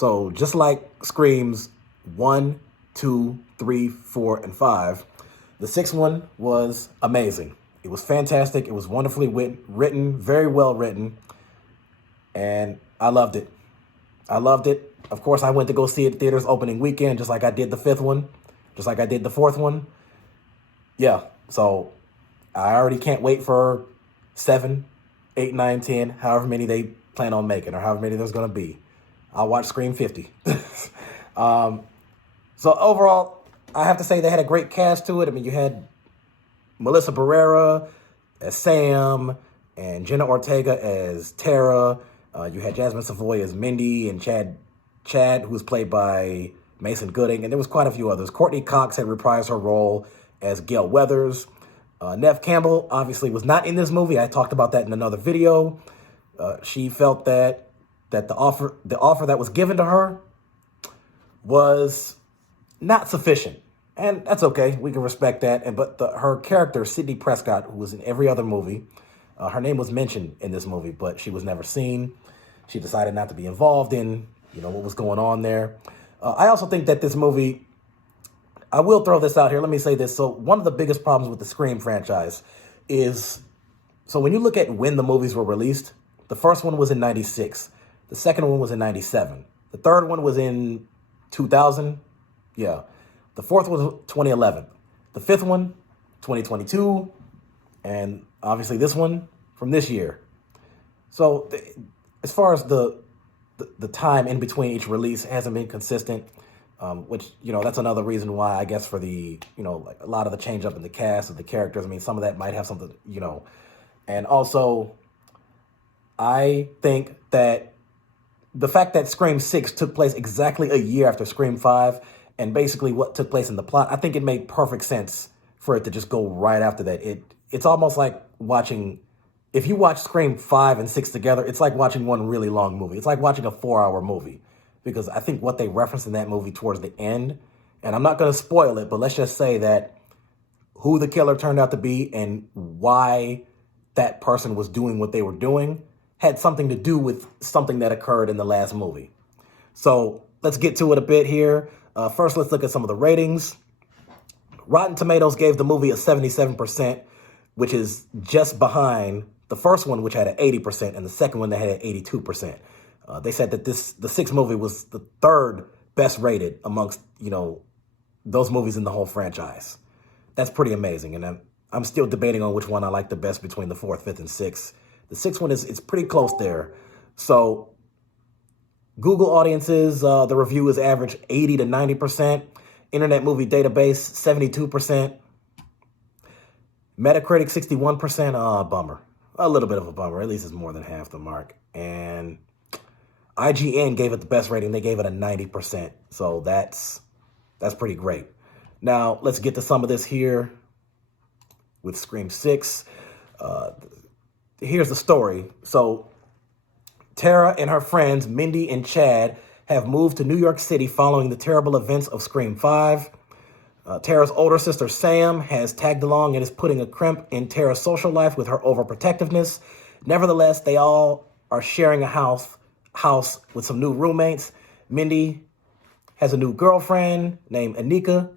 So just like Screams 1, 2, 3, 4, and 5, the sixth one was amazing. It was fantastic. It was wonderfully written, very well written, and I loved it. I loved it. Of course, I went to go see it theaters opening weekend, just like I did the fifth one, just like I did the fourth one. Yeah, so I already can't wait for 7, 8, 9, 10, however many they plan on making, or however many there's going to be. I'll watch Scream 50. So overall, I have to say they had a great cast to it. I mean, you had Melissa Barrera as Sam and Jenna Ortega as Tara. You had Jasmin Savoy as Mindy and Chad, who was played by Mason Gooding. And there was quite a few others. Courtney Cox had reprised her role as Gail Weathers. Neve Campbell obviously was not in this movie. I talked about that in another video. She felt that the offer that was given to her was not sufficient. And that's okay. We can respect that. But her character, Sidney Prescott, who was in every other movie, her name was mentioned in this movie, but she was never seen. She decided not to be involved in, what was going on there. I also think that this movie, I will throw this out here. Let me say this. So one of the biggest problems with the Scream franchise is, so when you look at when the movies were released, the first one was in 96. The second one was in 97. The third one was in 2000. Yeah. The fourth was 2011. The fifth one, 2022. And obviously this one from this year. So as far as the time in between each release hasn't been consistent, which, that's another reason why I guess for the, like a lot of the change up in the cast of the characters. I mean, some of that might have something, and also I think that the fact that Scream 6 took place exactly a year after Scream 5 and basically what took place in the plot, I think it made perfect sense for it to just go right after that. It's almost like watching, if you watch Scream 5 and 6 together, it's like watching one really long movie. It's like watching a 4-hour movie, because I think what they referenced in that movie towards the end, and I'm not going to spoil it, but let's just say that who the killer turned out to be and why that person was doing what they were doing had something to do with something that occurred in the last movie. So let's get to it a bit here. First, let's look at some of the ratings. Rotten Tomatoes gave the movie a 77%, which is just behind the first one, which had an 80%, and the second one that had an 82%. They said that the sixth movie was the third best rated amongst, those movies in the whole franchise. That's pretty amazing. And I'm still debating on which one I like the best between the fourth, fifth, and sixth. The sixth one it's pretty close there. So Google audiences, the review is average 80 to 90%. Internet Movie Database, 72%. Metacritic, 61%. Bummer. A little bit of a bummer. At least it's more than half the mark. And IGN gave it the best rating. They gave it a 90%. So that's pretty great. Now, let's get to some of this here with Scream 6. Here's the story. So Tara and her friends, Mindy and Chad, have moved to New York City following the terrible events of Scream 5. Tara's older sister, Sam, has tagged along and is putting a crimp in Tara's social life with her overprotectiveness. Nevertheless, they all are sharing a house with some new roommates. Mindy has a new girlfriend named Anika,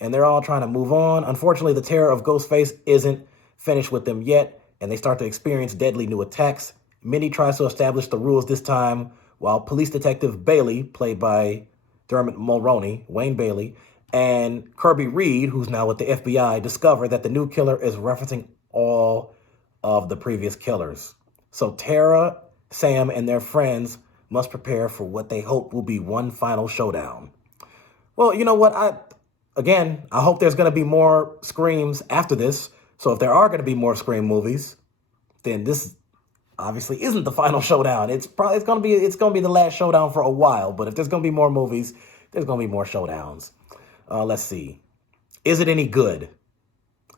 and they're all trying to move on. Unfortunately, the terror of Ghostface isn't finished with them yet, and they start to experience deadly new attacks. Mindy tries to establish the rules this time, while police detective Bailey, played by Dermot Mulroney, Wayne Bailey, and Kirby Reed, who's now with the FBI, discover that the new killer is referencing all of the previous killers. So Tara, Sam, and their friends must prepare for what they hope will be one final showdown. Well, you know what? I hope there's going to be more Screams after this. So if there are going to be more Scream movies, then this obviously isn't the final showdown. It's going to be the last showdown for a while. But if there's going to be more movies, there's going to be more showdowns. Let's see. Is it any good?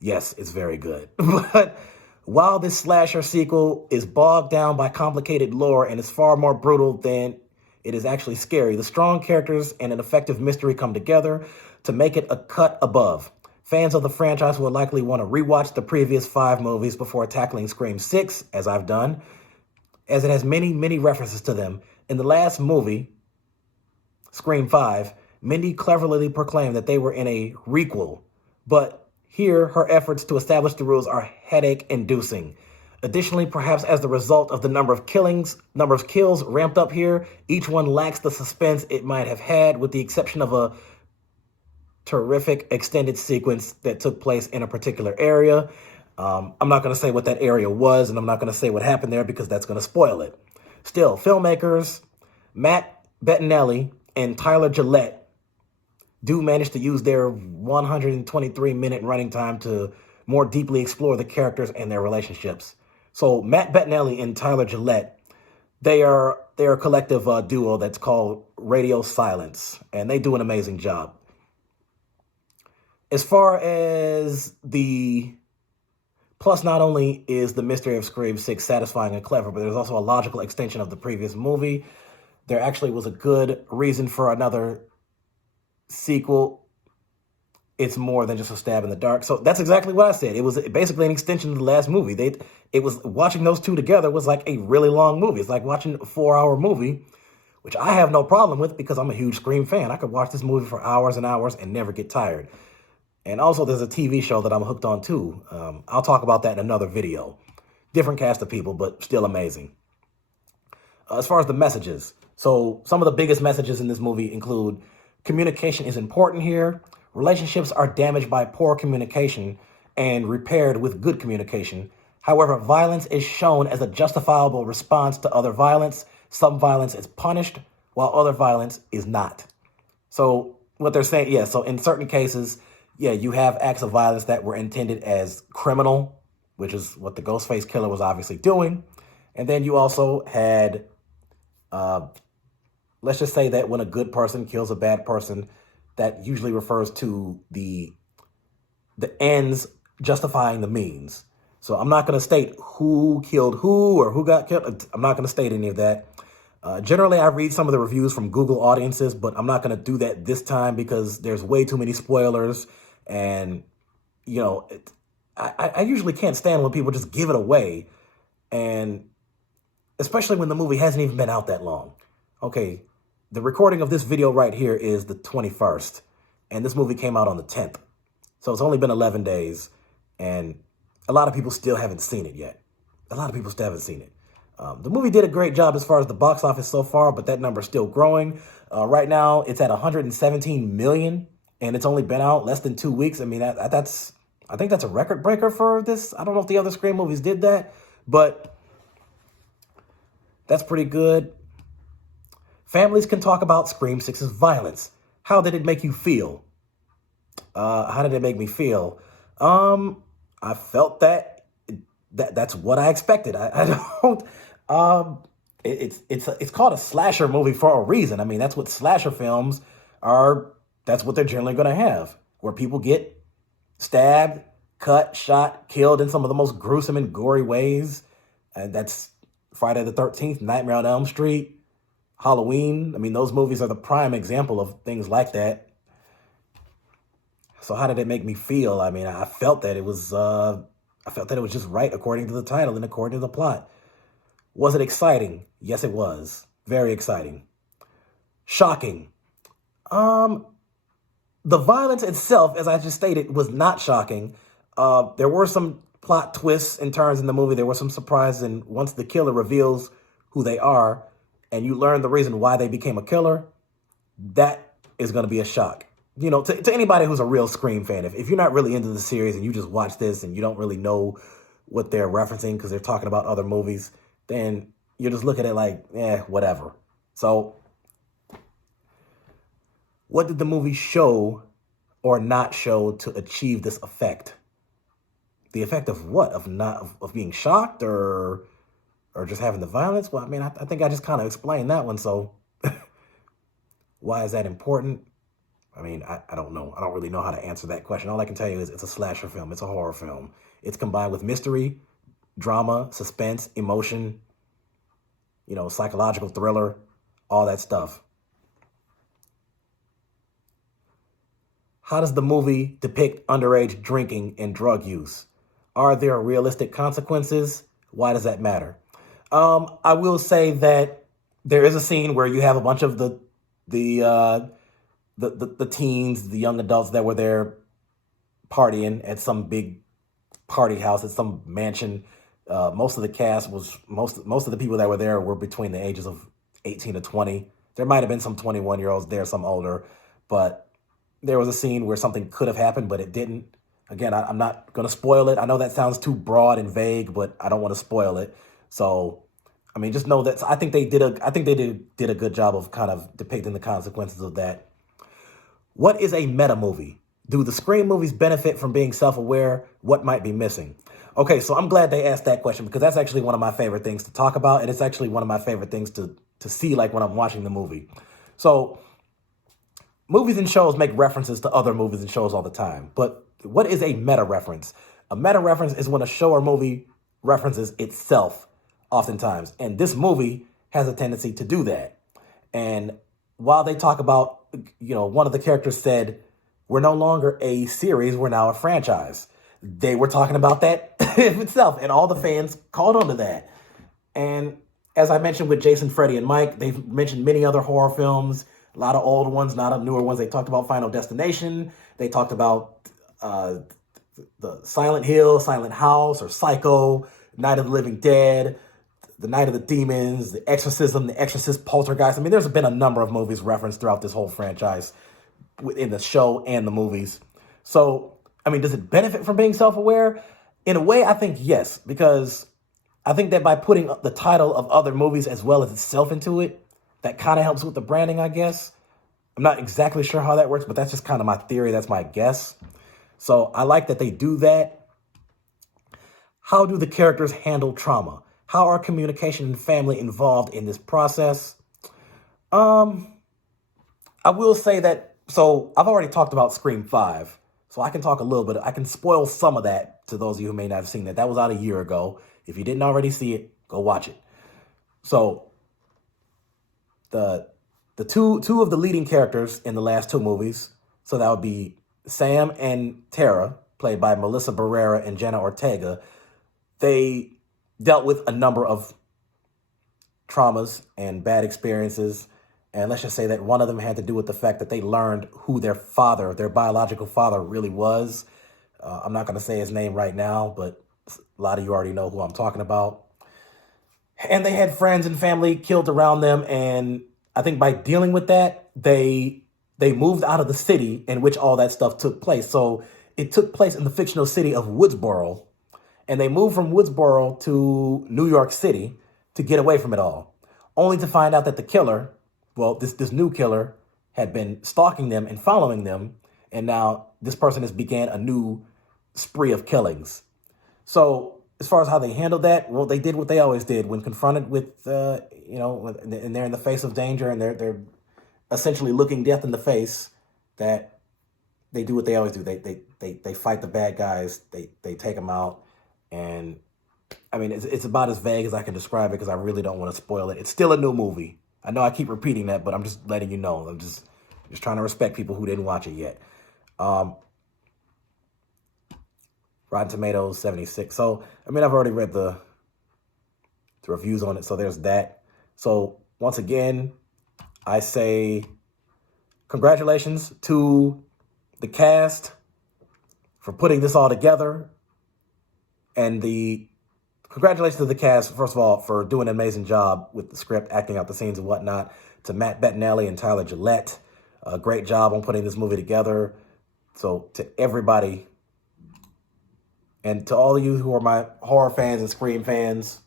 Yes, it's very good. But while this slasher sequel is bogged down by complicated lore and is far more brutal than it is actually scary, the strong characters and an effective mystery come together to make it a cut above. Fans of the franchise will likely want to rewatch the previous 5 movies before tackling Scream 6, as I've done, as it has many, many references to them. In the last movie, Scream 5, Mindy cleverly proclaimed that they were in a requel, but here her efforts to establish the rules are headache-inducing. Additionally, perhaps as the result of the number of kills ramped up here, each one lacks the suspense it might have had, with the exception of a terrific extended sequence that took place in a particular area. I'm not going to say what that area was, and I'm not going to say what happened there because that's going to spoil it. Still, filmmakers Matt Bettinelli and Tyler Gillette do manage to use their 123-minute running time to more deeply explore the characters and their relationships. So Matt Bettinelli and Tyler Gillette, they're a collective duo that's called Radio Silence, and they do an amazing job. As far as the plus, not only is the mystery of Scream 6 satisfying and clever, but there's also a logical extension of the previous movie. There actually was a good reason for another sequel. It's more than just a stab in the dark. So that's exactly what I said. It was basically an extension of the last movie. It was watching those two together was like a really long movie. It's like watching a 4-hour movie, which I have no problem with because I'm a huge Scream fan. I could watch this movie for hours and hours and never get tired. And also there's a TV show that I'm hooked on too. I'll talk about that in another video. Different cast of people, but still amazing. As far as the messages, so some of the biggest messages in this movie include communication is important here. Relationships are damaged by poor communication and repaired with good communication. However, violence is shown as a justifiable response to other violence. Some violence is punished, while other violence is not. So what they're saying, yeah, so in certain cases, yeah, you have acts of violence that were intended as criminal, which is what the Ghostface killer was obviously doing. And then you also had, let's just say that when a good person kills a bad person, that usually refers to the ends justifying the means. So I'm not going to state who killed who or who got killed. I'm not going to state any of that. Generally, I read some of the reviews from Google audiences, but I'm not going to do that this time because there's way too many spoilers. And, you know, I usually can't stand when people just give it away. And especially when the movie hasn't even been out that long. Okay, the recording of this video right here is the 21st. And this movie came out on the 10th. So it's only been 11 days. And a lot of people still haven't seen it yet. A lot of people still haven't seen it. The movie did a great job as far as the box office so far, but that number is still growing. Right now, it's at 117 million, and it's only been out less than 2 weeks. I mean, I think that's a record breaker for this. I don't know if the other Scream movies did that, but that's pretty good. Families can talk about Scream 6's violence. How did it make you feel? How did it make me feel? I felt that's what I expected. I don't. It's called a slasher movie for a reason. I mean, that's what slasher films are. That's what they're generally going to have, where people get stabbed, cut, shot, killed in some of the most gruesome and gory ways. And that's Friday the 13th, Nightmare on Elm Street, Halloween. I mean, those movies are the prime example of things like that. So how did it make me feel? I mean, I felt that it was just right according to the title and according to the plot. Was it exciting? Yes, it was. Very exciting. Shocking. The violence itself, as I just stated, was not shocking. There were some plot twists and turns in the movie. There were some surprises, and once the killer reveals who they are, and you learn the reason why they became a killer, that is going to be a shock. You know, to anybody who's a real Scream fan, if you're not really into the series and you just watch this and you don't really know what they're referencing because they're talking about other movies, then you just look at it like, whatever. So what did the movie show or not show to achieve this effect? The effect of what? Of being shocked or just having the violence? Well, I mean, I think I just kind of explained that one. So why is that important? I mean, I don't know. I don't really know how to answer that question. All I can tell you is it's a slasher film. It's a horror film. It's combined with mystery, drama, suspense, emotion, you know, psychological thriller, all that stuff. How does the movie depict underage drinking and drug use? Are there realistic consequences? Why does that matter? I will say that there is a scene where you have a bunch of the the teens, the young adults that were there partying at some big party house at some mansion. Most of the cast was most of the people that were there were between the ages of 18 to 20. There might have been some 21-year-olds there, some older, but there was a scene where something could have happened, but it didn't. Again, I'm not going to spoil it. I know that sounds too broad and vague, but I don't want to spoil it. So, I mean, just know that I think they did a good job of kind of depicting the consequences of that. What is a meta movie? Do the Scream movies benefit from being self-aware? What might be missing? Okay, so I'm glad they asked that question because that's actually one of my favorite things to talk about, and it's actually one of my favorite things to see, like when I'm watching the movie. So, movies and shows make references to other movies and shows all the time, but what is a meta reference? A meta reference is when a show or movie references itself oftentimes, and this movie has a tendency to do that. And while they talk about, one of the characters said, we're no longer a series, we're now a franchise. They were talking about that itself, and all the fans called onto that. And as I mentioned with Jason, Freddy, and Mike, they've mentioned many other horror films, a lot of old ones, not of newer ones. They talked about Final Destination. They talked about the Silent Hill, Silent House, or Psycho, Night of the Living Dead, The Night of the Demons, The Exorcism, The Exorcist, Poltergeist. I mean, there's been a number of movies referenced throughout this whole franchise in the show and the movies. So, I mean, does it benefit from being self-aware? In a way, I think yes, because I think that by putting the title of other movies as well as itself into it, that kind of helps with the branding, I guess. I'm not exactly sure how that works, but that's just kind of my theory. That's my guess. So I like that they do that. How do the characters handle trauma? How are communication and family involved in this process? I will say that, so I've already talked about Scream 5, so I can talk a little bit. I can spoil some of that to those of you who may not have seen that. That was out a year ago. If you didn't already see it, go watch it. So the two of the leading characters in the last two movies, so that would be Sam and Tara, played by Melissa Barrera and Jenna Ortega, they dealt with a number of traumas and bad experiences. And let's just say that one of them had to do with the fact that they learned who their father, their biological father, really was. I'm not going to say his name right now, but a lot of you already know who I'm talking about. And they had friends and family killed around them. And I think by dealing with that, they moved out of the city in which all that stuff took place. So it took place in the fictional city of Woodsboro. And they moved from Woodsboro to New York City to get away from it all, only to find out that the killer, well, this new killer, had been stalking them and following them. And now this person has began a new spree of killings. So as far as how they handled that, well, they did what they always did when confronted with, and they're in the face of danger and they're essentially looking death in the face, that they do what they always do. They fight the bad guys. They take them out. And I mean, it's about as vague as I can describe it because I really don't want to spoil it. It's still a new movie. I know I keep repeating that, but I'm just letting you know. I'm just trying to respect people who didn't watch it yet. Rotten Tomatoes, 76. So, I mean, I've already read the reviews on it, so there's that. So, once again, I say congratulations to the cast for putting this all together. And congratulations to the cast, first of all, for doing an amazing job with the script, acting out the scenes and whatnot. To Matt Bettinelli and Tyler Gillette, a great job on putting this movie together. So to everybody, and to all of you who are my horror fans and Scream fans,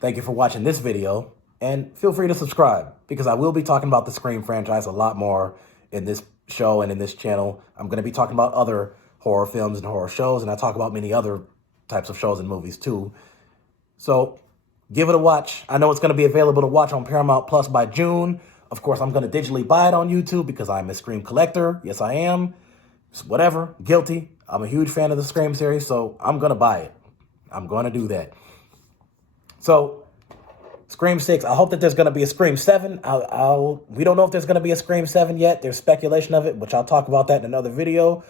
thank you for watching this video. And feel free to subscribe, because I will be talking about the Scream franchise a lot more in this show and in this channel. I'm going to be talking about other horror films and horror shows, and I talk about many other types of shows and movies too. So give it a watch. I know it's going to be available to watch on Paramount Plus by June. Of course, I'm going to digitally buy it on YouTube because I'm a Scream collector. Yes, I am. It's whatever. Guilty. I'm a huge fan of the Scream series, so I'm going to buy it. I'm going to do that. So Scream 6, I hope that there's going to be a Scream 7. We don't know if there's going to be a Scream 7 yet. There's speculation of it, which I'll talk about that in another video.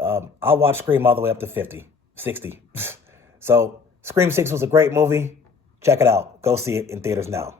I'll watch Scream all the way up to 50, 60. So Scream 6 was a great movie. Check it out. Go see it in theaters now.